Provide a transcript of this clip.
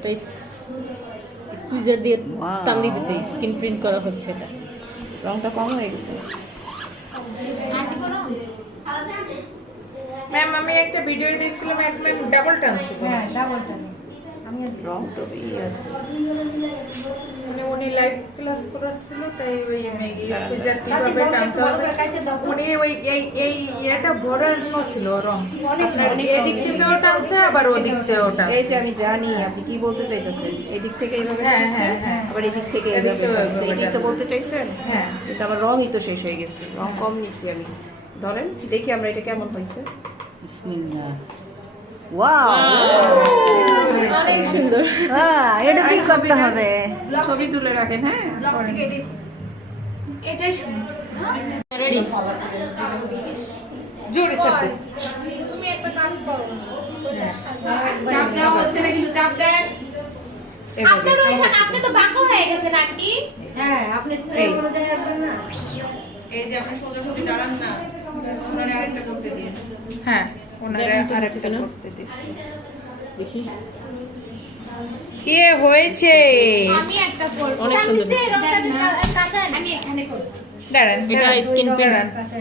এটা স্কুইজার দিয়ে টান দিতেছে, স্ক্রিন প্রিন্ট করা হচ্ছে। এটা রংটা কম হয়ে গেছে। ম্যাম আমি একটা ভিডিও দেখছিলাম, এক ম্যাম ডাবল টানছিল। হ্যাঁ ডাবল টানে আমি রং তো এই আছে। উনি লাইভ ক্লাস করাচ্ছিল, তাই ওই স্কুইজার কিভাবে টানতে হবে উনি ওই এই এটা বড় ছিল রং, আপনার এদিক থেকেও টানছে আবার ওদিক থেকেও টানছে। এই যে আমি জানি আপনি কি বলতে চাইতেছেন, এদিক থেকে এইভাবে হ্যাঁ, টানছে, হ্যাঁ, হ্যাঁ। আবার এদিক থেকে এদিক এইভাবে থেকেও টানছে। এইভাবে এটাই তো টানছে। বলতে চাইছেন। হ্যাঁ। এটা আমার রংই তো শেষ হয়ে গেছে, রং কম নিছি আমি। ধরেন দেখি আমরা এটা কেমন হয়েছে। বিসমিল্লাহ। ওয়াও, অনেক সুন্দর। হ্যাঁ এটা কি করতে হবে ছবি তুলে রাখেন। হ্যাঁ, এটাই শুনুন রেডি। জোরে চাপ দিন। তুমি একটা কাজ করো চাপ দেওয়া হচ্ছে না, কিন্তু চাপ দেন। এভাবে। আপনার ওইখানে আপনি তো বাঁকা হয়ে গেছেন আন্টি। হ্যাঁ আপনি এই। কোনো জায়গায় আসবেন না এই যে আপনি সোজাসুজি দাঁড়ান না, ওনারে আরেকটা করতে দিয়ে। হ্যাঁ, ওনারা দেখেন তো আরেকটা কিছু না? করতে দিচ্ছি। দেখি হয়েছে। আমি একটা করব। অনেক সুন্দর। রংটা কাঁচা আমি এখানে করব। দাঁড়ান এটা দাঁড়ান, স্কিন প্রিন্ট। দাঁড়ান। কাঁচা